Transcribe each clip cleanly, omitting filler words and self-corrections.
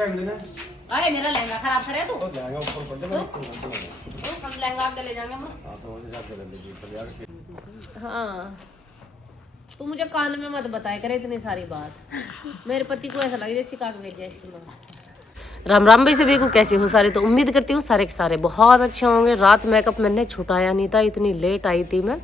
अरे मेरा लहंगा खराब करे तू। लहंगा ऊपर पड़ जाए हम लहंगा आप ले जाएंगे हम। हाँ तू मुझे कान में मत बताया करे इतनी सारी बात। मेरे पति को ऐसा लगे जैसे काक भेजा इसकी माँ। राम राम भाई सभी को, कैसे हो सारे? तो उम्मीद करती हूँ सारे के सारे बहुत अच्छे होंगे। रात मेकअप मैंने छुटाया नहीं था, इतनी लेट आई थी मैं।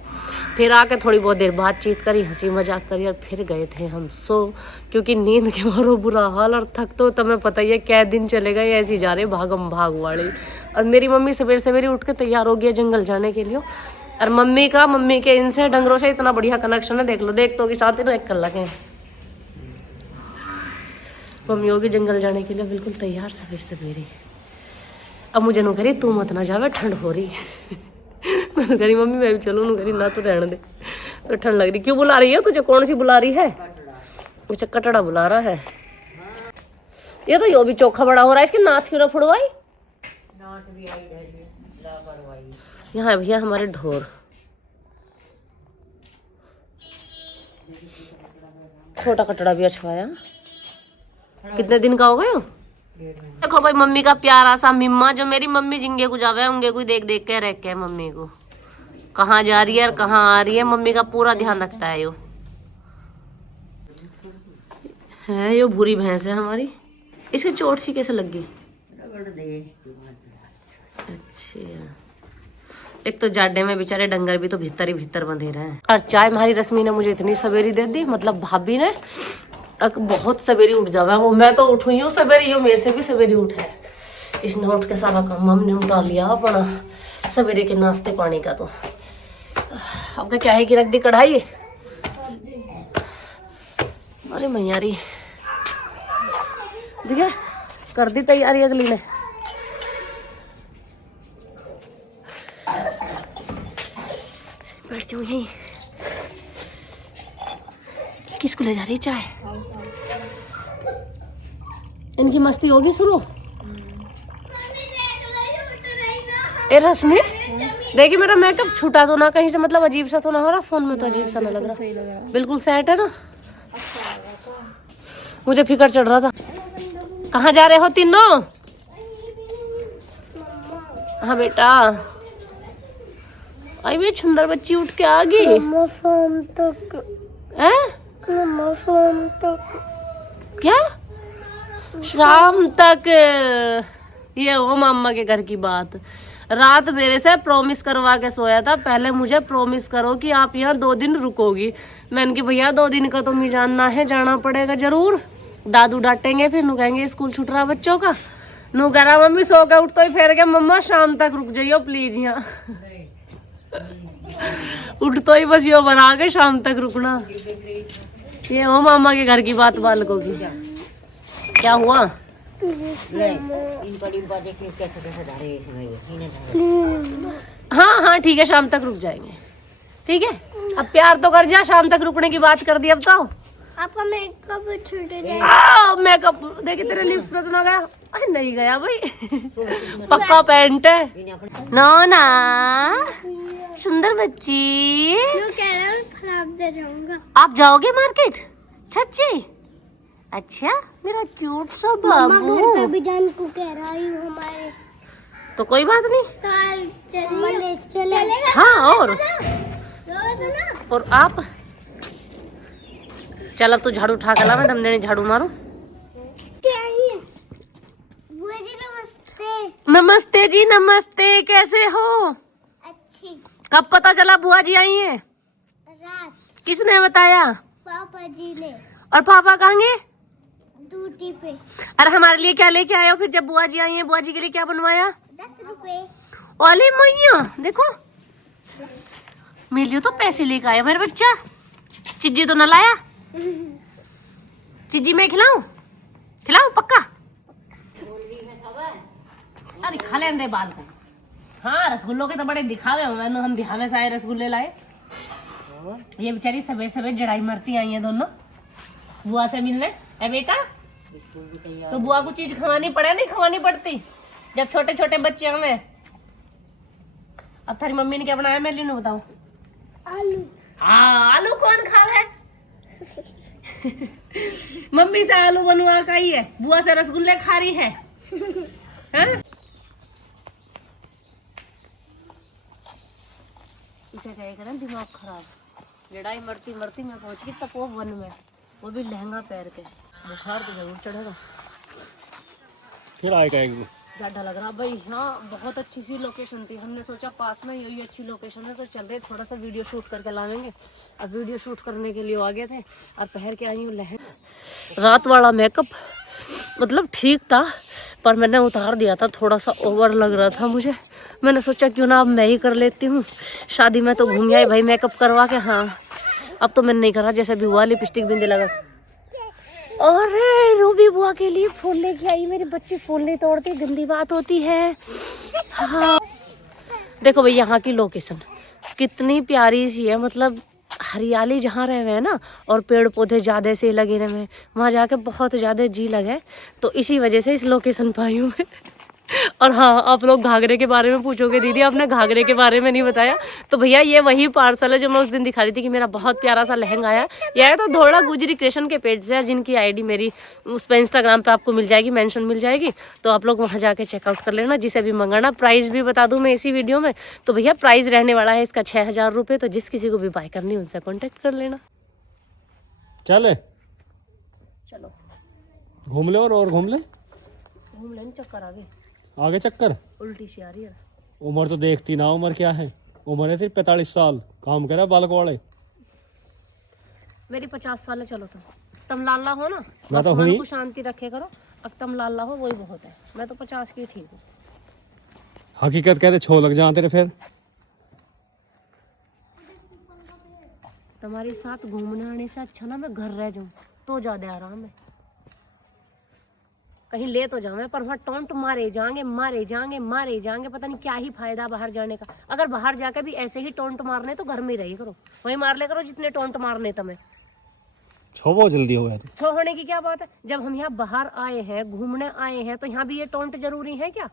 फिर आके थोड़ी बहुत देर बातचीत करी, हंसी मजाक करी और फिर गए थे हम सो, क्योंकि नींद के मारो बुरा हाल। और थक तो तुम्हें पता ही है क्या दिन चलेगा, ये ऐसी जा रहे भागम भाग वाली। और मेरी मम्मी सवेरे सवेरे उठ के तैयार हो गई जंगल जाने के लिए। और मम्मी के इनसे डंगरों से इतना बढ़िया कनेक्शन है, देख लो, देख तो के साथ ही तो एक कर लगे। मम्मी होगी जंगल जाने के लिए बिल्कुल तैयार सवेरे सवेरे। अब मुझे नु करी तू मत ना जावे, ठंड हो रही। मैंने करी मम्मी मैं भी चलूँ, नु करी ना तू रहने दे, तो ठंड लग रही। क्यों बुला रही है तुझे? कौन सी बुला रही है? अच्छा कटड़ा बुला रहा है। ये तो यो भी चोखा बड़ा हो रहा है, इसकी नाथ क्यों ना फुड़वाई? यहाँ है भैया हमारे ढोर। छोटा कटड़ा भी अछवाया। कितने दिन का हो गया? देखो भाई मम्मी का प्यारा सा मिम्मा, जो मेरी मम्मी जिंगे को जावे होंगे कोई देख देख के रह के मम्मी को कहाँ जा रही है और कहाँ आ रही है, मम्मी का पूरा ध्यान रखता है। यो भूरी भैंस है हमारी। इसकी चोट सी कैसे लग गई? अच्छा, एक तो जाडे में बेचारे डंगर भी तो भीतर ही भीतर बंधे रहे हैं। और चाय हमारी रश्मि ने मुझे इतनी सवेरी दे दी, मतलब भाभी ने बहुत सवेरी उठ जावा। वो मैं तो उठ हुई हूँ सवेरी, यो मेरे से भी सवेरी उठे। इसने उठ के सारा काम हमने उठा लिया अपना सवेरे के नाश्ते पानी का। तो आपका क्या है कि रख दी कढ़ाई। अरे मैयारी देखिए कर दी तैयारी अगली ने। बैठ जाऊँ यहीं। किसको ले जा रही चाय? इनकी मस्ती होगी शुरू। ए रश्मि देखिए मेरा मेकअप छूटा तो ना कहीं से, मतलब अजीब सा तो ना हो रहा? फोन में तो अजीब सा ना लग रहा, बिल्कुल सेट है ना। मुझे फिकर चढ़ रहा था। कहाँ जा रहे हो तीनों? हाँ बेटा। आई मेरी सुंदर बच्ची उठ के आ गई। क्या शाम तक? ये हो मामा के घर की बात। रात मेरे से प्रॉमिस करवा के सोया था, पहले मुझे प्रॉमिस करो कि आप यहाँ 2 दिन रुकोगी। मैंने कि भैया 2 दिन का तो मुझे जानना है, जाना पड़ेगा जरूर। दादू डांटेंगे फिर, नु कहेंगे स्कूल छूट रहा बच्चों का। नु कह रहा मम्मी सो के उठ तो ही फेर के मम्मा शाम तक रुक जाइयो प्लीज यहाँ। उठ तो ही बस यो बना के शाम तक रुकना। ये हो मामा के घर की बात बालकों की। क्या हुआ? हाँ हाँ ठीक है, शाम तक रुक जाएंगे। ठीक है अब प्यार तो कर जा, शाम तक रुकने की बात कर दी। अब बताओ आपका मेकअप मेकअप देखिए तेरे लिप्स पे तो ना गया? अरे नहीं गया भाई। पक्का पेंट है। नो ना सुंदर बच्ची। आप जाओगे मार्केट? सच्ची? अच्छा मेरा क्यूट सा बाबू। भी जान को कह रहा हूँ हमारे। तो कोई बात नहीं, चलेगा। हाँ और आप चल अब तू झाड़ू उठा के ला, मैं दमदेनी झाड़ू मारू। बुआ जी नमस्ते। नमस्ते जी नमस्ते, कैसे हो? अच्छी। कब पता चला बुआ जी आई हैं? रात। किसने बताया? पापा जी ने। और पापा कहाँ गए? ड्यूटी पे। अरे हमारे लिए क्या लेके आए हो फिर? जब बुआ जी आई हैं, बुआ जी के लिए क्या बनवाया? 10 रुपए। ओले मैया देखो मिलियो तो पैसे लेके आया मेरा बच्चा। चिज्जी तो न लाया? चिज्जी मैं खिलाऊं? खिलाऊं पक्का? अरे खा लेंदे बाल को। हाँ रसगुल्लों के तो बड़े दिखावे हो, मैंने हम दिखावे से आए रसगुल्ले लाए। ये बेचारी सवेरे सवेरे जड़ाई मरती आई है दोनों बुआ से मिलने। ए बेटा तो बुआ को चीज खवानी पड़े नहीं खवानी पड़ती जब छोटे छोटे बच्चे हमें। अब थारी मम्मी ने क्या बनाया मैं लिनू बताऊं? आलू। हाँ आलू कौन खावे? मम्मी से आलू बनवा का ही है, बुआ से रसगुल्ले खा रही है, हैं? इसे कहेगा ना दिमाग खराब। लड़ाई मरती मरती मैं पहुंच गई तपोवन में, वो भी लहंगा पहन के। बुखार तो जरूर चढ़ेगा। फिर आएगा एक दिन। ज्यादा लग रहा भाई। हाँ बहुत अच्छी सी लोकेशन थी, हमने सोचा पास में यही अच्छी लोकेशन है तो चल रहे थोड़ा सा वीडियो शूट करके लावेंगे। अब वीडियो शूट करने के लिए आ गए थे और पहन के आई हूँ लहंगा। रात वाला मेकअप मतलब ठीक था पर मैंने उतार दिया था, थोड़ा सा ओवर लग रहा था मुझे। मैंने सोचा क्यों ना अब मैं ही कर लेती हूँ, शादी में तो घूम आई भाई मेकअप करवा के। हाँ अब तो मैंने नहीं करा, जैसे भी हुआ लिपस्टिक बिंदी लगा। और रूबी बुआ के लिए फूल लेके आई, मेरी बच्ची फूल नहीं तोड़ती, गंदी बात होती है। हाँ देखो भाई यहाँ की लोकेशन कितनी प्यारी सी है, मतलब हरियाली जहाँ रहे हुए हैं ना और पेड़ पौधे ज़्यादा से लगे रहे हैं, वहाँ जाके बहुत ज़्यादा जी लगे, तो इसी वजह से इस लोकेशन पर आई हूँ मैं। और हाँ आप लोग घाघरे के बारे में पूछोगे, दीदी आपने घाघरे के बारे में नहीं बताया। तो भैया ये वही पार्सल है जो मैं उस दिन दिखा रही थी कि मेरा बहुत प्यारा सा लहंगा आया। ये आया तो धोड़ा गुजरी क्रिएशन के पेज से, जिनकी आईडी मेरी उस पर इंस्टाग्राम पे आपको मिल जाएगी, मेंशन मिल जाएगी, तो आप लोग वहाँ जाके चेकआउट कर लेना जिसे भी मंगाना। प्राइस भी बता दूँ मैं इसी वीडियो में। तो भैया प्राइस रहने वाला है इसका 6000 रुपये, तो जिस किसी को भी बाय करनी उनसे कॉन्टेक्ट कर लेना। चले चलो घूम ले और घूम ले। घूम लें, चक्कर आगे चक्कर। उल्टी सी आ रही है। उम्र तो देखती ना, उम्र क्या है, उम्र है सिर्फ 45 साल। काम करे बालक वाले। मेरी 50 साल है। चलो तुम लाला हो ना, मैं तो बस मन हुई। को शांति रखे करो। अब तुम लाला हो वही बहुत है, मैं तो 50 की ठीक हूँ। हकीकत कहते छो लग जाते रे फिर। तुम्हारे साथ घूमने आने से अच्छा ना मैं घर रह जाऊँ तो ज्यादा आराम है। कहीं ले तो जाऊँ पर वहाँ टोंट मारे जाएंगे, पता नहीं क्या ही फायदा बाहर जाने का। अगर बाहर जाके भी ऐसे ही टोंट मारने तो घर में ही रही करो, वही मार ले करो जितने टोंट मारने तुम्हें। छो बहुत जल्दी हो गया। छो होने की क्या बात है, जब हम यहाँ बाहर आए हैं घूमने आए हैं तो यहाँ भी ये टोंट जरूरी है क्या?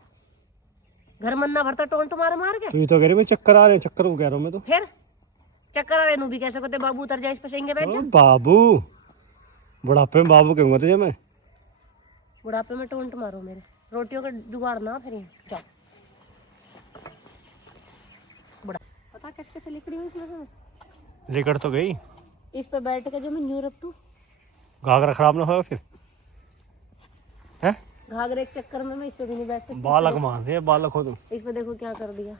घर मन्ना भरता टोंट मार के। तू तो कह रही मैं चक्कर आ रहे, चक्कर को कह रहा हूँ मैं तो। फिर चक्कर आ रहे नू भी कैसे कहते बाबू उतर जाए इस पे सेंगे बैठ जा। बाबू बुढ़ापे में बाबू कहूँगा तुझे मैं। बुढ़ापे में टोंट मारो मेरे, रोटियों का जुगाड़ ना फिर जाओ। बुढ़ा पता कैसे कैसे लिखड़ी हुई इसमें से लिकड़ तो गई। इस पे बैठ के जो मैं न्यू रख दूं, घाघरा खराब ना हो फिर है। घाघरे के चक्कर में मैं इस पे भी नहीं बैठ सकती। बालक मान रहे बालक हो तुम। इस पे देखो क्या कर दिया,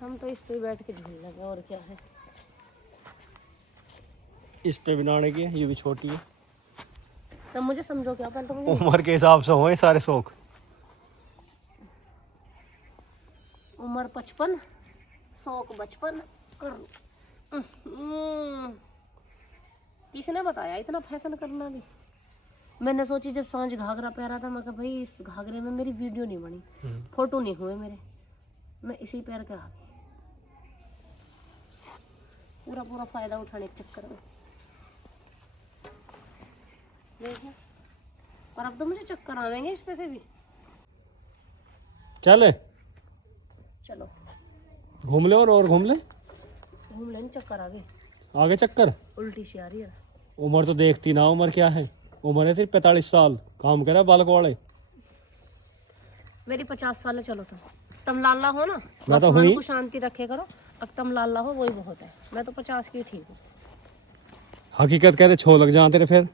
हम तो इस पे बैठ के झूल लगे और क्या है। इस पे भी नाने की है, ये भी छोटी है। तब मुझे समझो क्या, पहले तो मुझे उम्र के हिसाब से हो सारे शौक। उम्र 55 शौक बचपन कर। किसने बताया इतना फैशन करना भी। मैंने सोची जब सांझ घाघरा पहरा था, मैं कहा भाई इस घाघरे में मेरी वीडियो नहीं बनी, फोटो नहीं हुए मेरे, मैं इसी पैर के आ गई पूरा फायदा उठाने के चक्कर में। देखिए पर अब तो मुझे चक्कर आवेंगे इस पे से भी। चले चलो घूम ले और घूम ले। घूम लें, चक्कर आगे चक्कर। उल्टी सी आ रही है। उम्र तो देखती ना, उम्र क्या है, उम्र है सिर्फ 45 साल। काम करे बालक वाले। मेरी 50 साल है। चलो तुम लाला हो ना, मैं बस तो मन हुई। को शांति रखे करो। अब तुम लाला हो वही बहुत है, मैं तो 50 की ठीक हूँ। हकीकत कहते छो लग जाते रे फिर।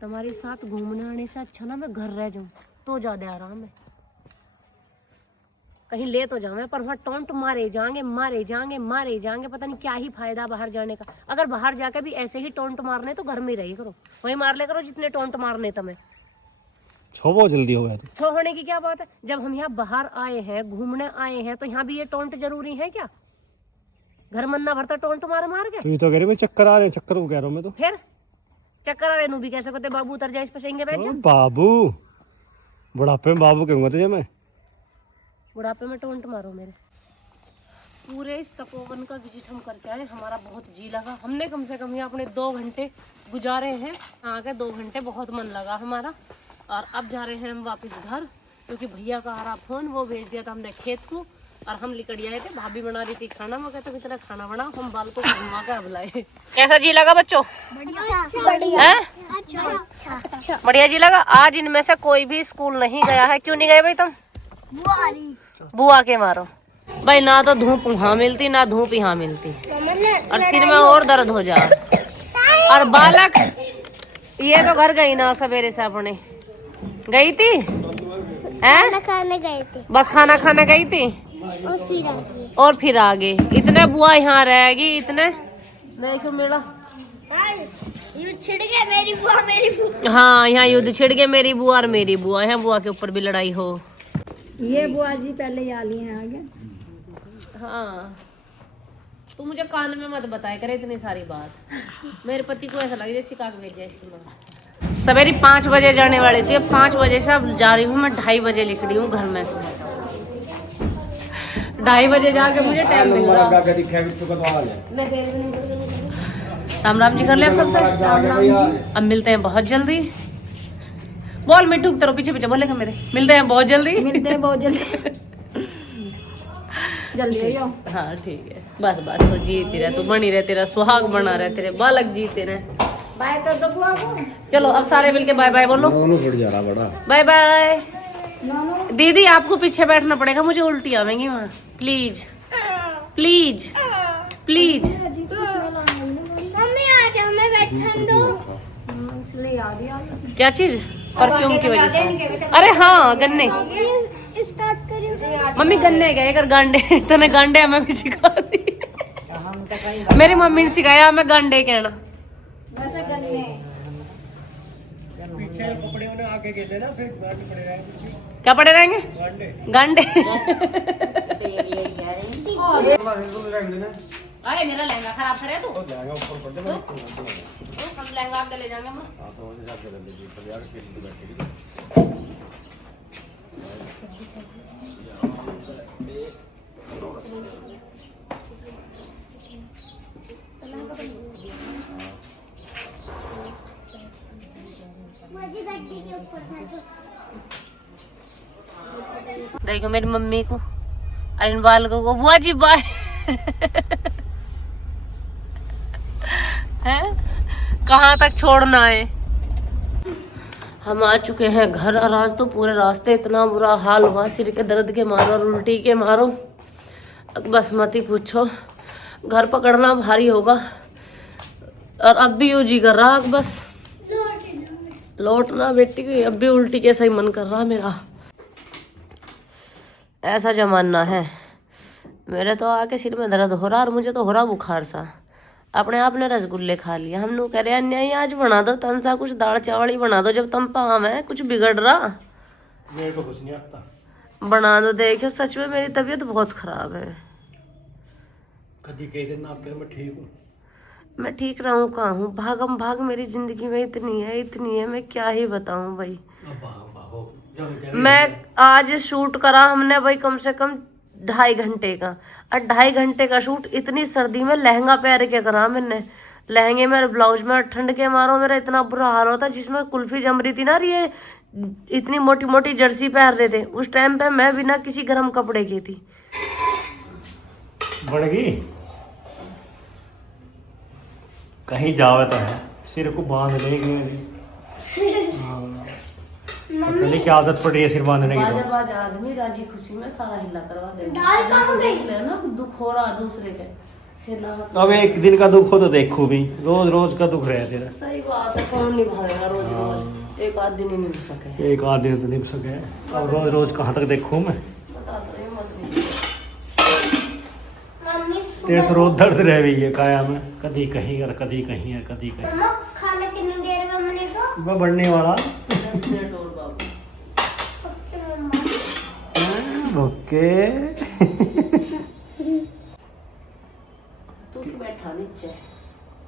तुम्हारे साथ घूमने आने से अच्छा ना मैं घर रह जाऊँ तो ज्यादा आराम है। कहीं ले तो जाऊँ पर वहाँ टोंट मारे जाएंगे, पता नहीं क्या ही फायदा बाहर जाने का। अगर बाहर जाके भी ऐसे ही टोंट मारने तो घर में ही रही करो, वही मार ले करो जितने टोंट मारने तुम्हें। छो बहुत जल्दी हो गया। छो होने की क्या बात है, जब हम यहाँ बाहर आए हैं घूमने आए हैं तो यहाँ भी ये टोंट जरूरी है क्या? घर मन्ना भरता टोंट मार के। तू तो कह रही मैं चक्कर आ रहे, चक्कर को कह रहा हूँ मैं तो। फिर चक्कर आ रहे नू भी कैसे कहते बाबू उतर जाए इस पे सेंगे बैठ जा। बाबू बुढ़ापे में बाबू कहूँगा तुझे मैं। बुढ़ापे में टोंट मारो मेरे। पूरे इस तपोवन का विजिट हम करके आए, हमारा बहुत जी लगा। हमने कम से कम यहाँ अपने 2 घंटे गुजारे हैं, आगे 2 घंटे बहुत मन लगा हमारा। और अब जा रहे हैं हम वापस घर, क्योंकि भैया का आ रहा फोन, वो भेज दिया था हमने खेत को। और हम लिकड़ी आए थे, भाभी बना रही थी खाना। मैं कहता इतना खाना बना, हम बाल को घुमा कर बुलाए। कैसा जी लगा बच्चों? अच्छा बढ़िया जी लगा। आज इनमें से कोई भी स्कूल नहीं गया है। क्यों नहीं गए भाई तुम? बुआ के मारो भाई, ना तो धूप वहाँ मिलती ना धूप यहाँ मिलती, और सिर में और दर्द हो जा। और बालक ये तो घर गई ना सवेरे से, अपने गई थी खाना खाने गए थे बस, खाना खाने गई थी और फिर आ गए। और फिर आगे। इतने बुआ यहाँ रहेगी, इतने देखो मेरा। युद्ध छिड़ गया, मेरी बुआ हाँ, यहाँ युद्ध छिड़ गया, मेरी बुआ और मेरी बुआ। यहाँ बुआ के ऊपर भी लड़ाई हो। ये बुआ जी पहले ही आली हैं आगे। हाँ, तू मुझे कान में मत बताया करे इतनी सारी बात। मेरे पति को ऐसा लगे जैसे काक भेजा इसकी माँ। सवेरे 5 बजे जाने वाली थी, अब 5 बजे से अब जा रही हूँ मैं। 2:30 बजे निकली हूँ घर में से। 2:30 बजे जाके मुझे टाइम मिल रहा। राम राम जी कर ले अब सबसे। अब मिलते हैं बहुत जल्दी। बोल मिठू तेरे पीछे पीछे बोलेगा मेरे। मिलते हैं बहुत जल्दी। मिलते हैं बहुत जल्दी। जल्दी आइयो। हाँ ठीक है, बस बस तो जीती रहे, तू बनी रहे, तेरा सुहाग बना रहे, तेरे बालक जीते रहे। बाय कर दो बुआ को। चलो अब सारे मिलके बाय बाय बोलो। Bye bye. दीदी आपको पीछे बैठना पड़ेगा, मुझे उल्टी आवेंगी वहाँ। Please please please. मम्मी आ जाओ, मैं बैठने दो। इसलिए याद ही आ गया। क्या चीज? परफ्यूम की वजह से। अरे हाँ, गन्ने। स्टार्ट करियो। मम्मी गन्ने गए अगर गांडे तने गांडे हमें भी सिखा दी। मेरी मम्मी ने सिखाया हमें गांडे कहना। वैसे गन्ने पीछे कपड़े उन्हें आगे के देना, फिर गांडे पड़े रहेंगे। क्या पड़े रहेंगे? गांडे। अरे मेरा लहंगा खराब करे तू। हम लहंगा आप ले जाएंगे हम। मुझे गड्डी के ऊपर था। देखो मेरी मम्मी को, अरे बाल को बुआ जी बाय। कहाँ तक छोड़ना है? हम आ चुके हैं घर, और आज तो पूरे रास्ते इतना बुरा हाल हुआ, सिर के दर्द के मारो और उल्टी के मारो, बस मत ही पूछो। घर पकड़ना भारी होगा, और अब भी यूँ जी कर रहा बस लौटना बेटी की। अब भी उल्टी के सही मन कर रहा मेरा। ऐसा जमाना है, मेरे तो आके सिर में दर्द हो रहा, और मुझे तो हो रहा बुखार सा। अपने आप ने रसगुल्ले खा लिया। हम लोग कह रहे अन्याय आज बना दो तन सा, कुछ दाल चावल ही बना दो, जब तुम पाम है कुछ बिगड़ रहा। मेरे को कुछ नहीं आता। बना दो। देखो सच में मेरी तबीयत बहुत खराब है। कभी कई दिन आपके मैं ठीक हूँ। मैं ठीक रहूं कहाँ हूँ? भागम भाग मेरी जिंदगी में इतनी है, मैं क्या ही बताऊं भाई। मैं आज शूट करा हमने भाई कम से कम 2.5 घंटे का, और 2.5 घंटे का शूट इतनी सर्दी में लहंगा पहन के करा मैंने। लहंगे में ब्लाउज में ठंड के मारो मेरा इतना बुरा हाल होता, जिसमें कुल्फी जम रही थी ना, ये इतनी मोटी मोटी जर्सी पहन रहे थे। उस टाइम पे मैं बिना किसी गर्म कपड़े की थी। बढ़ गई कहीं जावे तो है, सिर को बांध लेगी मेरी। पता नहीं क्या आदत पड़ रही है सिर बांधने की। जब आज आदमी राजी खुशी में सारा हिला करवा दे। दाल कहाँ गई? देख लेना दुख हो रहा दूसरे के, हिला मत। अब एक दिन का दुख हो तो देखो भी, रोज रोज का दुख रहे तेरा। सही बात है, कौन निभाएगा रोज रोज? एक आध दिन ही नहीं मिल सके। एक आध दिन तो नहीं सके, अब रोज रोज कहाँ तक देखूं मैं? बता दो ये मत नहीं। मम्मी तेरे तो रोज दर्द रह गई है काया में, कभी कहीं और कभी कहीं है, कभी कहीं। मम्मा खाना कितनी देर में बनेगा? मैं बढ़ने वाला 10 मिनट और बाबू। ओके मम्मा। ओके। तू क्यों बैठा नीचे?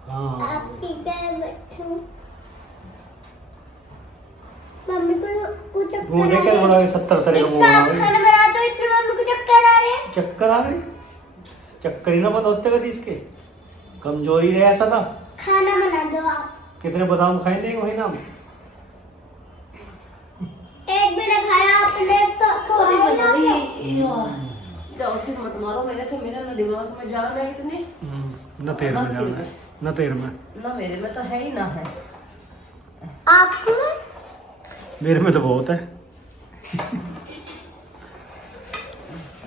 हाँ आपकी पैर बैठूं। मम्मी को कुछ वो देखे बड़ा 70 तरह का बोल आप खाना बना दो, इतने मम्मी को चक्कर आ रहे हैं। चक्कर आ रहे, चक्कर ही ना बंद होते कभी इसके, कमजोरी रहे ऐसा था। खाना बना दो आप। कितने बादाम खाएंगे वही नाम? एक भी ना खाया आपने तो खोया ना। जाओ सिर मत मारो मेरे से, मेरा ना दिमाग में जान है इतनी, न तेरे ना में सिर जाना में, है, न तेरे में, ना मेरे में तो है ही ना है। आपको मेरे में तो बहुत है।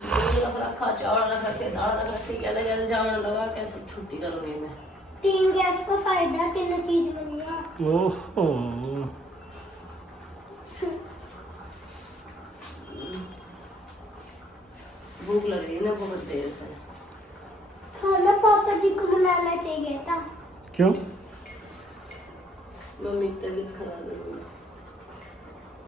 दूध रख रखा, चावल रख रखे, दाल रख रखी, गले गले जान लगा के सब छुट्टी करूंगी मैं। 3 गैस का फायदा, तीनों चीज बन गया। ओहो भूख लग रही है ना बहुत देर से। खाना पापा जी को बनाना चाहिए था। क्यों? मम्मी की तबीयत खराब है।